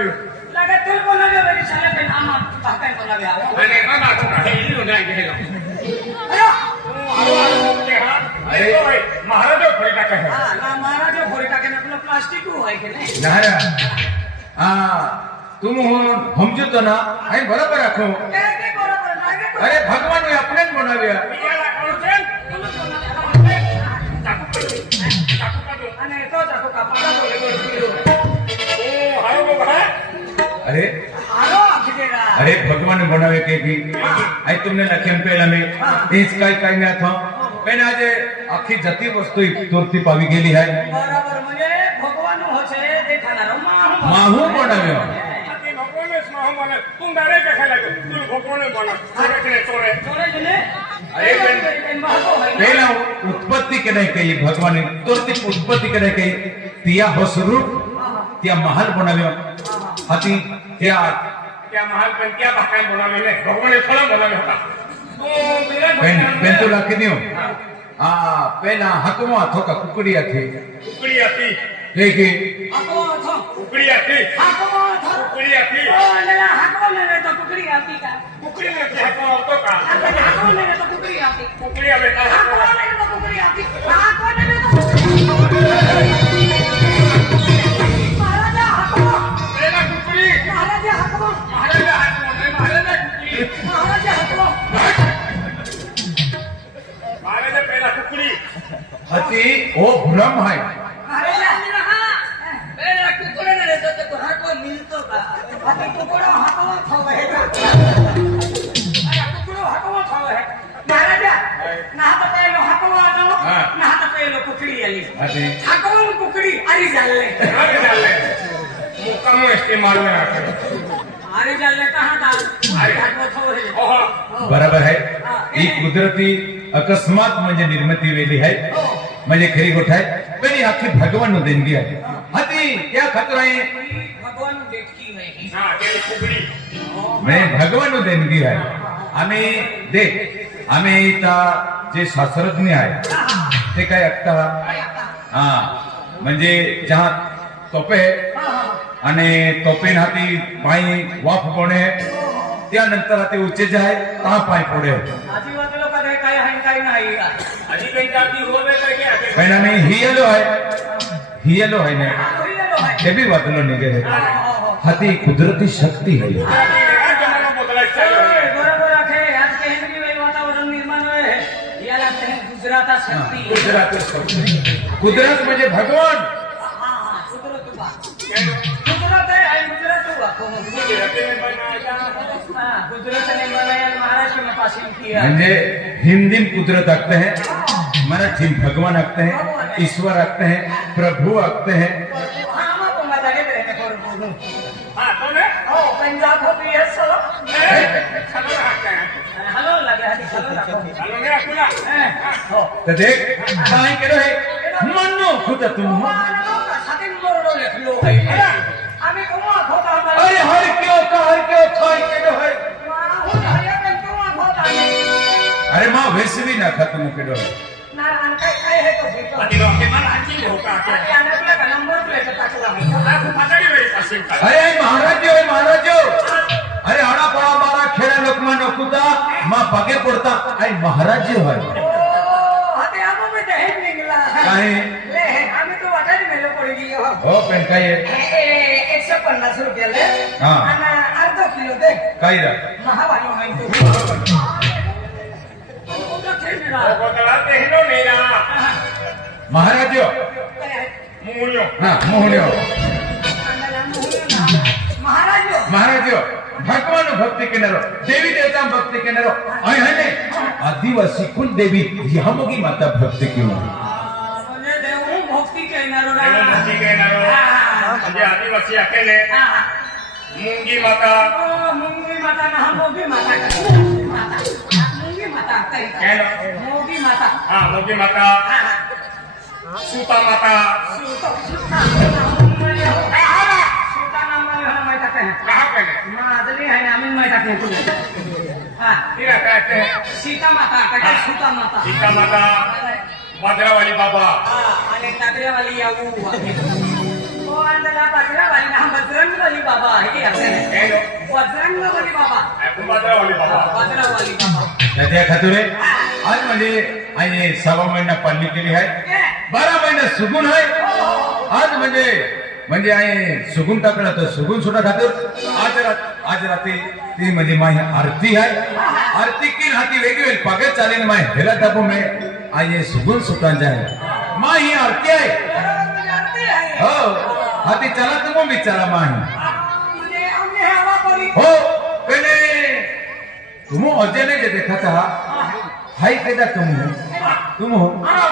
बोलाव्यो लगे तुल बोलाव्यो मेरी साले पे नाम भाकन बोलाव्यो અને બાબા તો હેલી ના ગયેલો अरे હાલો કે હા અરે મહારાજો ફરી કાકે हां ना महाराज फोड़ी का के अपना प्लास्टिक को है के नहीं नारा तुम समझो तो ना आई बराबर रखो के बराबर लागे अरे भगवान ने अपने बनाव्या બીજાલા કોણ છે ચાકુ કાઢો અને તો જાકો કાપડા તો લેવો ઓ હાલો બાબા अरे हारो आखिरेरा अरे भगवान ने बनावे के भी आई तुमने लखेन पेला में तेज काय ना था पण आज आखी जती वस्तू तुरती पावी गेली है बराबर म्हणजे भगवान होचे देखाना माहू बनाव्यो આથી ભગવાને જ માહો મને તું દારે કે લાગ્યો તું ભગવાને બના ચોરે કે ચોરે छोरे जने अरे महतो है पहला उत्पत्ति के नहीं कही भगवान ने तुरती उत्पत्ति के नहीं कही तिया हो स्वरूप त्या महल बनाव्यो हाती त्या क्या महाल पण क्या भाकान बोलावले भगवाने थोडा बोलावले होता तो मेरा पेन तो लाके दियो पहला हकमा थोका कुकड़िया थी उकड़ी आती लेके हकवा था उकड़ी आती हकवा था उकड़ी आती ओ लेला हकवा ले तो कुकड़ी आती का उकड़ी में क्या को तो का हकवा ले तो कुकड़ी आती उकड़ी आवे का हकवा ले तो कुकड़ी आती हकवा ले तो महाराजा हकवा मेरा कुकड़ी महाराजा हकवा महाराजा हाथ में महाराजा कुकड़ी महाराजा हकवा महाराजा पहला कुकड़ी हती ओ भ्रम है महाराजा मेरा कुकड़े ने तो हकवा मिलतो का अति कुकड़ा हकवा था है कुकड़ो हकवा था है महाराजा ना तो पहलो हकवा दो ना तो पहलो कुकड़ी आली हती हकवा कुकड़ी अरे जाले अरे डाले मुक्का में इस्तेमाल में आके अरे जाले कहां था अरे हकवा था है ओहो बराबर है ही कुदरती अकस्मात म्हणजे निर्मिती वेली है म्हणजे खरी गोष्ट आहे पण ही आखी भगवान नु देणगी आहे हती क्या खतरा आहे भगवान देखी नहीं हां तेरी कुकड़ी म्हणजे भगवान नु देणगी आहे आम्ही देख आम्ही इथं जे शास्त्रज्ञ आहे ते काय ऐकता हा म्हणजे जहा तोपे आणि तोपेन हाती पाय वाफ कोणे त्यानंतर हाती उच्चे जाय ता पाय पडे आजूबाजूला काय काय आहे काय नाही अजी काही जाती होवे काय आके पण आम्ही हियलो आहे ना ते भी बदलो निघे हाती कुदरती शक्ती है जमाना बदलायचा चालू आहे बरोबर आहे आज के हिंदी में वातावरण निर्माण होय याला गुजरात शक्ती कुदरत म्हणजे भगवान गुजरात आहे आणि गुजरात गुजरात ने बनाया महाराष्ट्र में पासिंग किया म्हणजे हिंदी में कुदरत आखते हैं मराठी में भगवान आखते हैं ईश्वर आखते हैं प्रभु आखते हैं हां तो ने पंजाब हो भी है सलो खाना हाका हेलो लगे हदी चलो रखो चलो ने आकुला हो तो देख काय केलो है मनो खुद तुम हो साथिन मोरडो लेखलो है आम्ही कोमा खोता अरे हर क्यों काय केलो है हो हरिया पण कोमा खोता अरे मां वैसवी ना खत्म केलो है ना काय काय है तो भेटो अति लोके मला आणखी होता आणि आपला का नंबर प्लेट टाकला मी आपको पता नहीं वेळ असेल का अरे महाराज अरे आडा पडा मारा खेळा लोकमा नकुता मा पगे पडता आई महाराज होय ओ हते आमो में ते हेड निकला काय ले आम्ही तो वाटाडी मेलो पडी गेलो हो पण काय आहे? 150 रुपये ले हा. आणि अर्धा किलो दे काय रा महावाली माहिती ओका खेळणा बदला ते हिनो नेरा महाराज मुमुळ्यो हा मोहण्यो महाराज भगवान भक्ती केनारो देवी देवता भक्ती केनारो आणि हने आदिवासी कुल देवी यामोगी माता भक्ती केलो म्हणजे देव भक्ती करणारो ना देव भक्ती करणारो म्हणजे आदिवासी अकेले मुंगी माता मुंगी माता ना मोगी माता मुंगी माता काय ना? मोगी माता हां मुंगी माता सुता माता सुता नाम माहिती आहे कहा केले माझली आहे ना आम्ही माहिती आहे तुला हा तिला काय ते सीता माता काय सुता माता सीता माता भद्रावली बाबा हा आणि काकऱ्यावाली याऊ ओ अंदला बाजरा वाली ना बजरंग वाली बाबा आहे आपले बजरंग वाली बाबा बाजरावाली बाबा बाजरा वाली बाबा त्याच्या खातुरे आज म्हणजे आई 6 महिना पालनी केली आहे 12 महिने सुगून आहे आज म्हणजे आई सुगून टाकला तर सुगून सुद्धा खातर आज रात्री ती म्हणजे माही आरती आहे आरती की हाती वेगवेगळी पागत चालेल माय हेला टाकू मे आई सुगून सुटांच्या आहे माही आरती आहे हो हाती चला तुम भी चला माही म्हणजे हमने हवा परी हो पहले तुम अजय जे देखा था हाई केदा तुम हो हाँ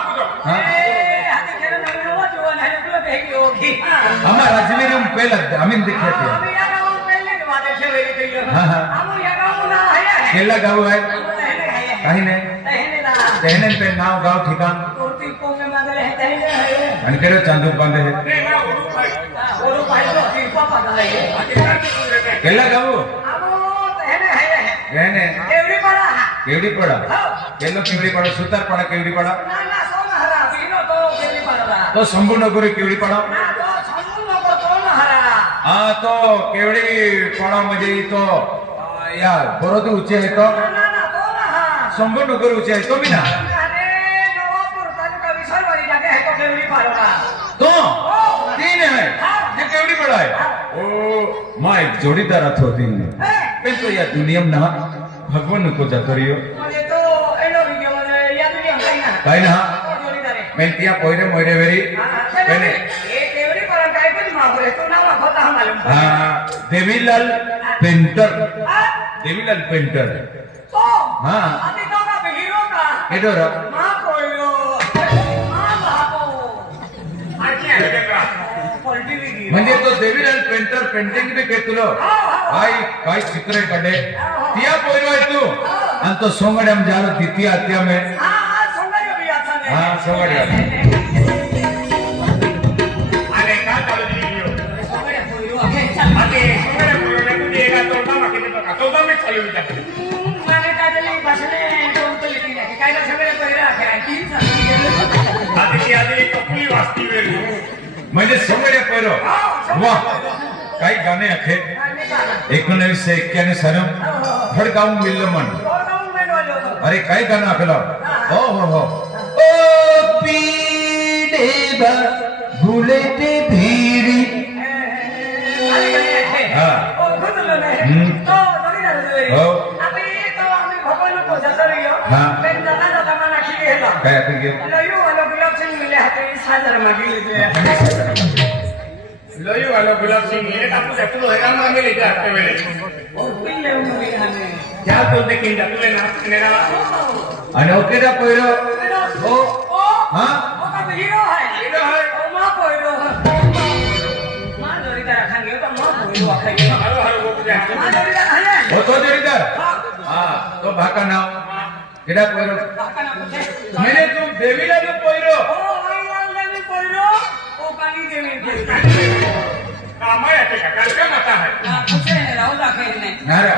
हाती केलं नवीन हवा जीवन आहे तुला भेटी होगी हमारा अजमेर में पहला अमीन देखे थे आम्ही या गावात पहिले वादे ठेवले ते हाँ, हाँ। आम्ही या गावात आहे केला गाव आहे आहे काही नाही आहे ना कहने पे नाव गाव ठिकाण कोणती कोंबे मागले आहे त्याने आहे आणि केडे चांदूर बांधे है नाही ना ओळख आहे ओरो पाहिजे तिरपा पागल आहे केला गाव आमो त्याने आहे कहने एवढी बडा केवडी पड़ा केलो केवडी पड़ा सुतार पड़ा केवडी पड़ा ना ना सोनहरा बिनो तो एवढी बडा तो शंभू नगरी केवडी पड़ा ना तो समजू नको सोनहरा हाँ तो केवडी पड़ा म्हणजे तो या बरोदी ऊंचे है तो ना तो ना शंभू नगर ऊंचे है तो भी ना अरे नवापूर तालुका विसरवाडी जागे है तो केवढी बडा तो तीन है ये केवडी पड़ा है ओ माँ एक जोड़ीदार होती है पण तो या दुनिया में ना भगवान को जातो रियो म्हणजे तो एनो विडिओ मध्ये या दुनिया काही ना काय ना तो जोडीदार आहे मैं तिया पोयरे मोयरे वेरी पहले एक एवढी बडा काय पण मागोरे तो नाव होता हा मालूम हाँ देवीलाल पेंटर तो हाँ आधी तो का हीरो का एडो रा मा कोयो मा बाबो आणखी आहे का पलटी गेली म्हणजे तो देवीलाल पेंटर पेंटिंग बी घेतलो काय चित्र काढे तिया पोयरो आहे तू आणि तो सोंगड्याम झालो द्वितीय हत्या में हा सोंगाडी बी आता नाही हाँ सोंगड्या अरे काय चालू दिली सोंगाडी पोयो ओके चल अरे सोमवारी बोलवलं तुझे एका तोंडा मागे तो का तोंडा मी चालू विचार माने काय झाली भाषणे दोन तली नाही काय ना सगळे पहिरा काय की सांगितलं आधी ती आधी कपुली वाचती वेळ म्हणजे सोंगड्या पोयरो वा काही गाणे अखे 1991 सारं भडकावून मिळलं मन अरे काय गाणं आखलं हो ओ पीडे भूले ते भीरी हाँ हो हाँ काय आपण घेऊ लोयू वाला गुलाब सिंह ये टाकू शकतो हे काम आम्ही लिहिते हप्ते वेळे क्या बोलते की तुले ना नेराला आणि ओकेदा पोयरो हो हाँ हिरो है मा पोयरो मा जोडीदार खांगे तो मा पोयरो खांगे हळू हळू बोलते मा जोडीदार आहे हो तो जोडीदार हाँ तो भाका नाव केडा पोयरो काका ना पूछे मैंने तू देवीला जो पोयरो ओ वाईलाल देवी पोयरो ओ काली देवी पोयरो कामायाचे का काय मता आहे पूछे राहुल खेलने नारा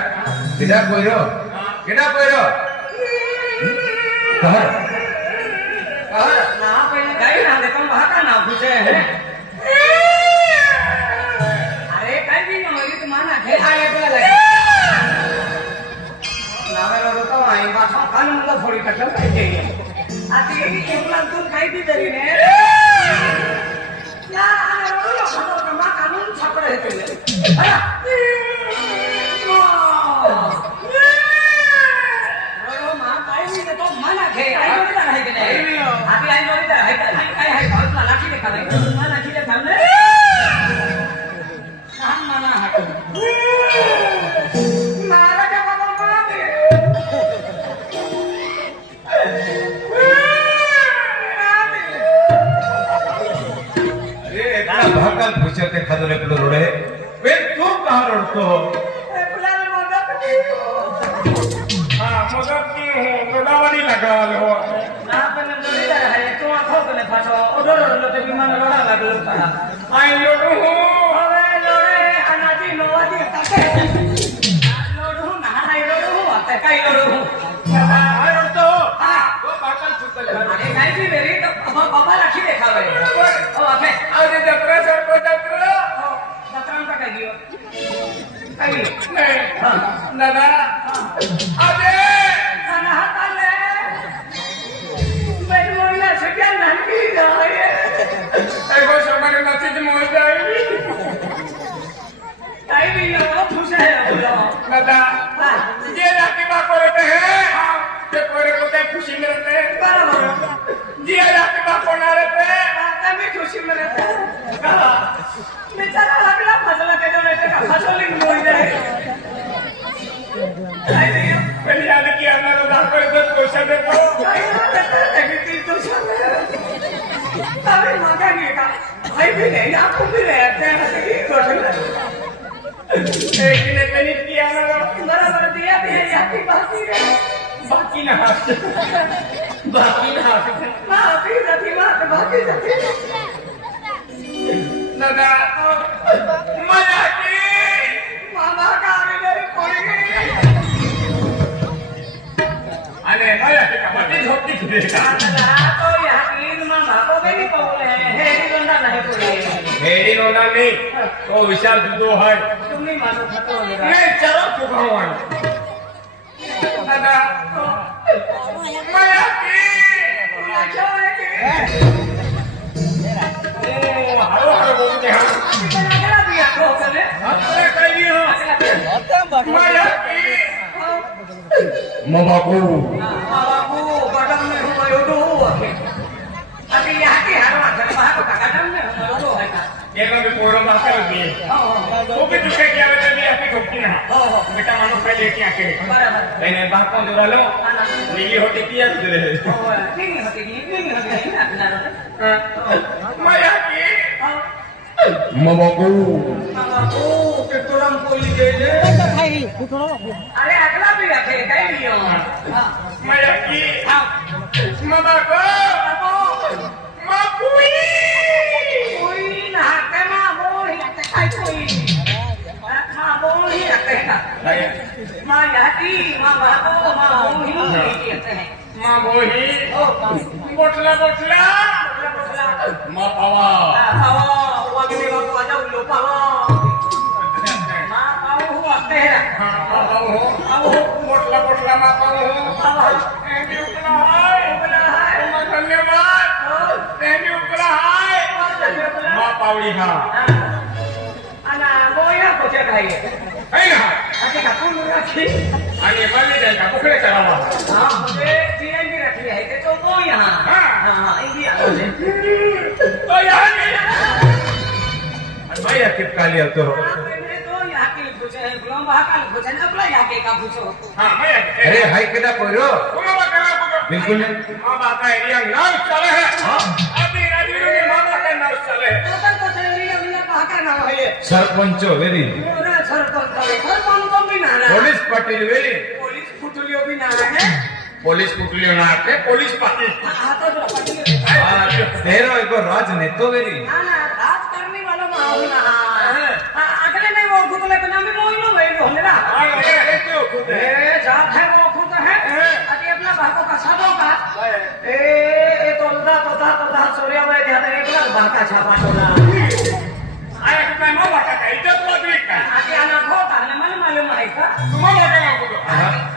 केडा पोयरो कहर ना पहले गाई ना देखो भाका ना पूछे अरे काय भी ना मरी तुम्हारा खेल आए बोला लगे नावेला रोतो आहे बासा कान मला थोडी कटल पाहिजे आती एकला तू काही बी तरी ने या आणि रोलो खातो मा कानून छापडे केले रोलो मा काय मी तो मना घे आई जोडीदार आहे की नाही आधी आई जोडीदार आहे काय आहे भाऊला लाठी देखा नाही मला लाठी देखा नाही काम मना हटो महाराजा बाबा मागे अरे इतना भाकल पूछते खदले पे रोड़े वे तू कहाँ रोड़तो हो फुलाने मदद की हां मदत की गोदावरी लगावले हो ना पण जोडीदार आहे तू आखो कने फाटो ओडोडो ते विमान रोडा लागलो का आई लोडू हो હવે લોડે અનાજી નોવાજી તાકે લોડું ના હાઈ લોડું आता काय लोडू हाय रडतो तो बाकल सुतले अरे काय बी वेरी तो बाबा लाठी देखावे ओ आपे अरे जत्रा सरको जत्रा अरे खाना हाताले मैं मोइला सगळ्या नानकी जाय एगो समाने नसीब मोय जाई काय भी हो खुश है बोलो दादा जे राती बा करते हैं ते करे को ते खुशी मिलते हैं बरोबर जे राती बा कोणारे पे आता मी खुशी मिळत बेचारा लागला फसला केलं नाही तर फसवली मोई जाय काय नाही पहले याद किया ना तो दाखव तो क्वेश्चन देखो काय नाही ते तो अरे मगा नहीं का भाई भी नहीं आपको भी रहते हैं तो की कोशिश एक ने मिनट किया ना बराबर दिया भी है आपकी बाकी ना बाकी ना माफी रखी बात बाकी रखी दादा मजा की मामा का आगे कोई अरे मजा की कबड्डी झोपती थी तो याकीन मामा को भी नहीं बोले है बंदा नहीं कोई हेडी नोना नहीं तो विशाल जुदो है तुम्ही मानो खतो हो नहीं चलो चुका हूँ दादा मजा की हरो हरो बोलते हैं अरे कहीं हो मजा की मबाकू ये ना भी पोरों बात कर रही है वो भी दुखे क्या वजह भी आपकी ठोकी ना बेटा मानो पहले लेके आके मैंने बात को जोड़ा लो नीली होती थी या तुझे मजा की मबाकू अरे अगला भी रखे कहीं नहीं हो मजा की मबाकू मबुई कोई ना के मां बोली काय कोई मां बोली रखे का मां याती मां बाबू मां बोली कहते हैं माँ बोही बोटला बोटला माँ पावा पावा हुआ कि नहीं बाबू आजा उल्लू पावा मां पाऊ हुआ तेरा माँ पाऊ हो बोटला बोटला माँ पाऊ हो पावा एंडी उपला हाय माँ धन्यवाद एंडी उपला हाय माँ पावड़ी हाँ ana boya ko je kai है ना ate ka pun rakhi आणि मल्ली जाए का पुखरे चलावा हां मुझे जीएन भी रखी है तो वो यहां हां हां इंडिया तो यहाँ नहीं भाई आखिर काली तो मैंने तो यहाँ के पूछे गुलाम बाहा का पूछे ना अपना यहाँ के का पूछो हाँ मैं अरे हाय केदा पोरो तुम्हारा बात करना बिल्कुल नहीं माँ बाप का एरिया नाम चले है अभी राजवीरों में माँ बाप का नाम चले है तो तेरी अभी कहा का नाम है सरपंच वेरी पूरा सरपंच को भी ना है पोलीस पाटील वेरी पुलिस पुतलियों भी ना है पुलिस पुतलियों ना आते पुलिस पार्टी हाँ तो पटली तेरो एको राजनेतो वेरी ना ना राज करने वाला माहौल ना अगले नहीं वो खुद लेकिन हम भी मोही लो वही बोल रहा ए जात है वो खुद है अभी अपना बापों का साधों का ए तो दा सूर्य में ध्यान एक लाख बाका छापा छोड़ा आया कि मैं माँ बाप का इज्जत वाली का आगे आना खो का मन मालूम है का तुम्हारा बात करना बोलो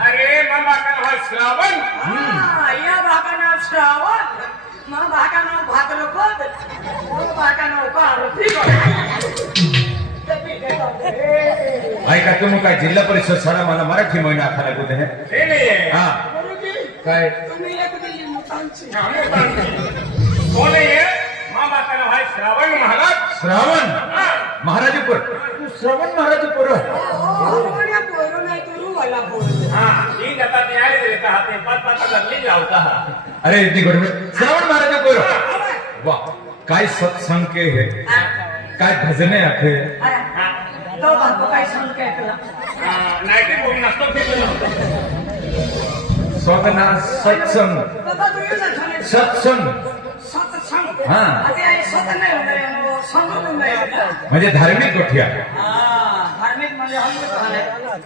अरे माँ बाप का नाम श्रावण या बाका नाम श्रावण माँ बाका नाम भाद्रपद वो बाका नाम पार्वती भाई का तुम काय जिल्हा परिषद शाळा मला मराठी महिना आखा लागत है ये नहीं है हाँ काय तुम्ही एक दिल्ली मुतांची कौन है ये माँ बाप का नाम है श्रावण महाराज श्रावण महाराजपुर श्रावण महाराजपुर कोण्या पोरो नाही तो वाला पोरो हाँ ठीक है तो तैयारी देता है पद पद कर ले जाता है अरे इतनी गड़बड़ श्रावण महाराजपुर वाह काय सत्संग के है काय भजने आखे तो बापू काय सांगतेला नाईटी बोल नसतो स्वगना सत्संग बाबा तू ये ना सत्संग सत्संग हां. आता हे सत नाही होणार सांगून नाही म्हणजे धार्मिक गोठ्या धार्मिक म्हणजे हम कहले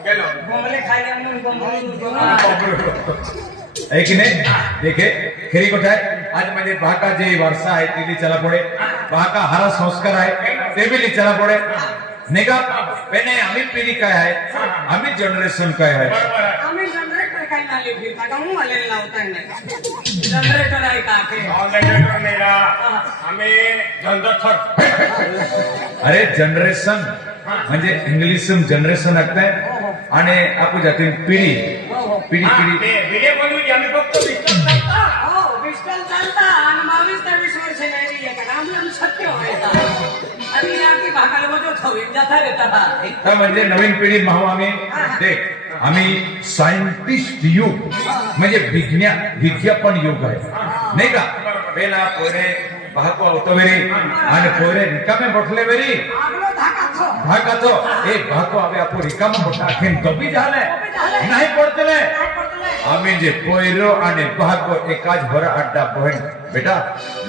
गेलो गोमले खायला म्हणून गोमले है कि नहीं देखे खरी गोठा है आज म्हणजे भाका जे वारसा आहे ते चला पुढे भाका हारा संस्कार आहे ते बी चला पुढे नाही का पहले आम्ही पिढी काय आहे आम्ही जनरेशन काय आहे बरोबर आहे आम्ही खाली फिरता का मुंह आलेला लावताय नाही जनरेटर आहे का आखे ऑनलाईन मेरा आम्ही झंझट अरे जनरेशन म्हणजे इंग्लिश जनरेशन लागतंय आणि आपण जातील पिढी पिढी पिढी व्हिडिओ बनवून आम्ही फक्त विकत चालता. हो पिस्टल चालता आणि 22 ते 20 वर्ष नाही आहे का आम्हाला सत्य व्हायचा आणि या की भागाला मजा होईल जाता देता तर म्हणजे नवीन पिढी माहू आम्ही देख आम्ही सायंटिस्ट युग म्हणजे विज्ञापन युग आहे नाही का पहिला पोरे पाहतो होतो वेरी आणि पोरे रिकामे बसले वेरी आगलो धाकाचो भागातो ए भागो आवे आपो रिकामा मोठा आखीन कमी झाले नाही पडतले आम्ही जे पोयरो आणि भागो एकाच भर अड्डा बहन बेटा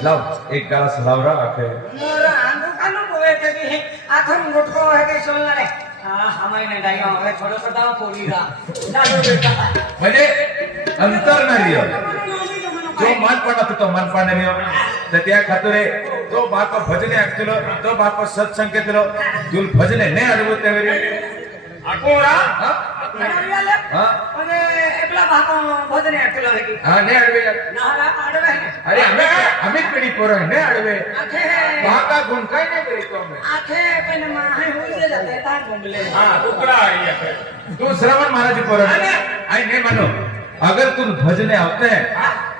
लाव एक ग्लास लावरा आखे मोर आंदो कानो बोले तरी हे आखन गोटको है के सोलनारे हमाय नाही डाई हमाय थोडं सदा पोरीला चालू बेटा म्हणजे अंतर नाही जो मन पडला तो मन पाडणे नाही तर त्या खातुरे तो बाप भजने ಆಗ್ತಿलो तो बाप सत्संग केतलो तुल भजने ने अडवते वेरी आकोरा पण एकला भाग भजने आटलो है की हा ने अडवे नारा आडवे अरे आम्ही पिढी पोर आहे ने अडवे आखे बाका गुण काय नाही करी तो आम्ही आखे पण माहे होई जाते तार बोंबले हाँ टुकड़ा आ रही है तू श्रवण महाराज पोर आई नहीं मानो अगर तू भजने आते हैं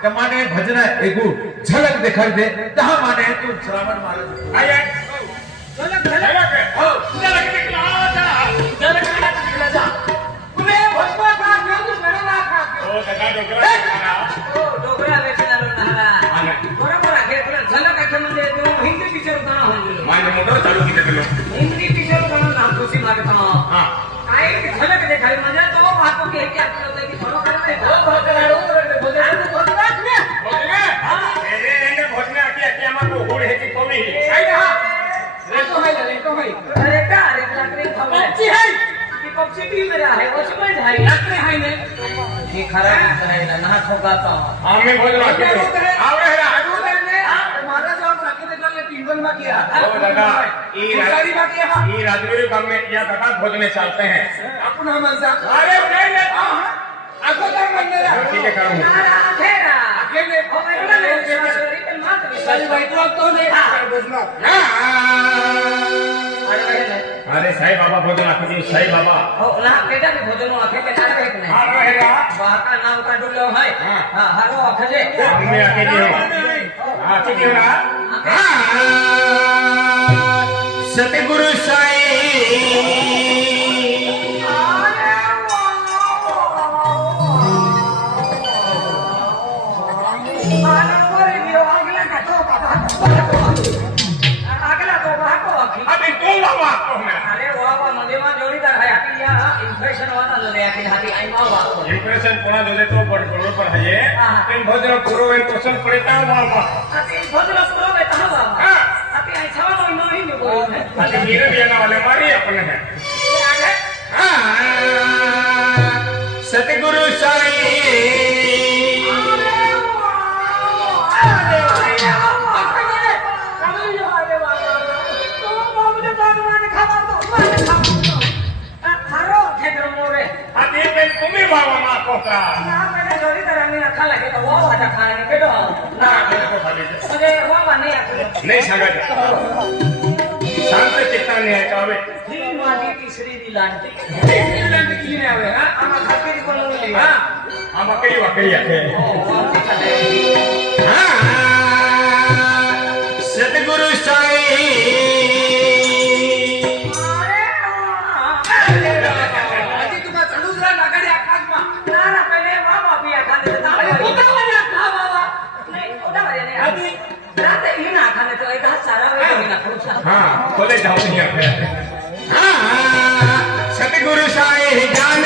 तो माने भजना एगो झलक दिखाई दे तहा माने तू श्रवण महाराज आइए झलक झलक झलक हो झलक निकला जा झलक निकला जा तुम्ही भजवा का घेऊन गणना का ओ सदा डोकरा ओ डोगरा वेचणार नारा बरोबर आहे तुला झलक आहे म्हणजे तो हिंदी पिक्चर होता होईल माझे मोटर चालू की केलो हिंदी पिक्चर होता ना खुशी मागता हां काय झलक देखाई म्हणजे तो बापू के क्या होता की थोडं करते हो भोजने मेरे ने भोजने आकी हमारे होड़ है की कोई आई ना लेतो है अरे का अरे लाकडी पक्षी है की पक्षी भी मेरा है वो समझ है लाकडी है ने ये खराब है ना ठोकाता हमें भोजन आके आवरे है आडू ने मारा जॉब रखे थे कल टिंगल में किया ओ दादा ई राजवीर गांव में या दादा भोजने चलते हैं अपन हम जा अरे नहीं लेता आको तर म्हणले ठीक है करूंगा आखेरा आखेले हो मैं मात्र विश्वास बैठो तो नहीं अरे साई बाबा भोजन आके जी साई बाबा हो ना बेटा भी भोजन आखे के नाम है नहीं हां रहेगा वहां का नाम का डुलो है हां हारो आखे हमने आके जी हो हां ठीक है ना सतगुरु साई अभी तो बाबा आपको मैं अरे वाह मध्ये मा जोडीदार आहे आपली या इम्प्रेशन वाला जोडे आपली हाती आई मावा इंप्रेशन कोणा जोले तो बरोबर पर है ये इन भोजन पूरो इंप्रेशन पड़ता बाबा आपली भोजन सुरू आहे तहा बाबा हां आपली आई छावा नो नाही मी बोलते अभी मेरे भी आने वाले मारी अपने हैं सतगुरु साई अभी मैं तुम्हें बाबा मां को का ना मैंने जोडीदार आम्ही खाला के तो वाह आता खाने के तो ना मेरे को खाली म्हणजे वाह नाही आपली नहीं सांगा शांत चित्ताने आहे का वे ही माझी तिसरी दिलांटी दिलांटी की नाही आवे हां आम्हा खात्री बनवली हां हम अकेली वाकई आके सतगुरु साई हाँ, खोले जाओ नहीं आके सतगुरु साई जान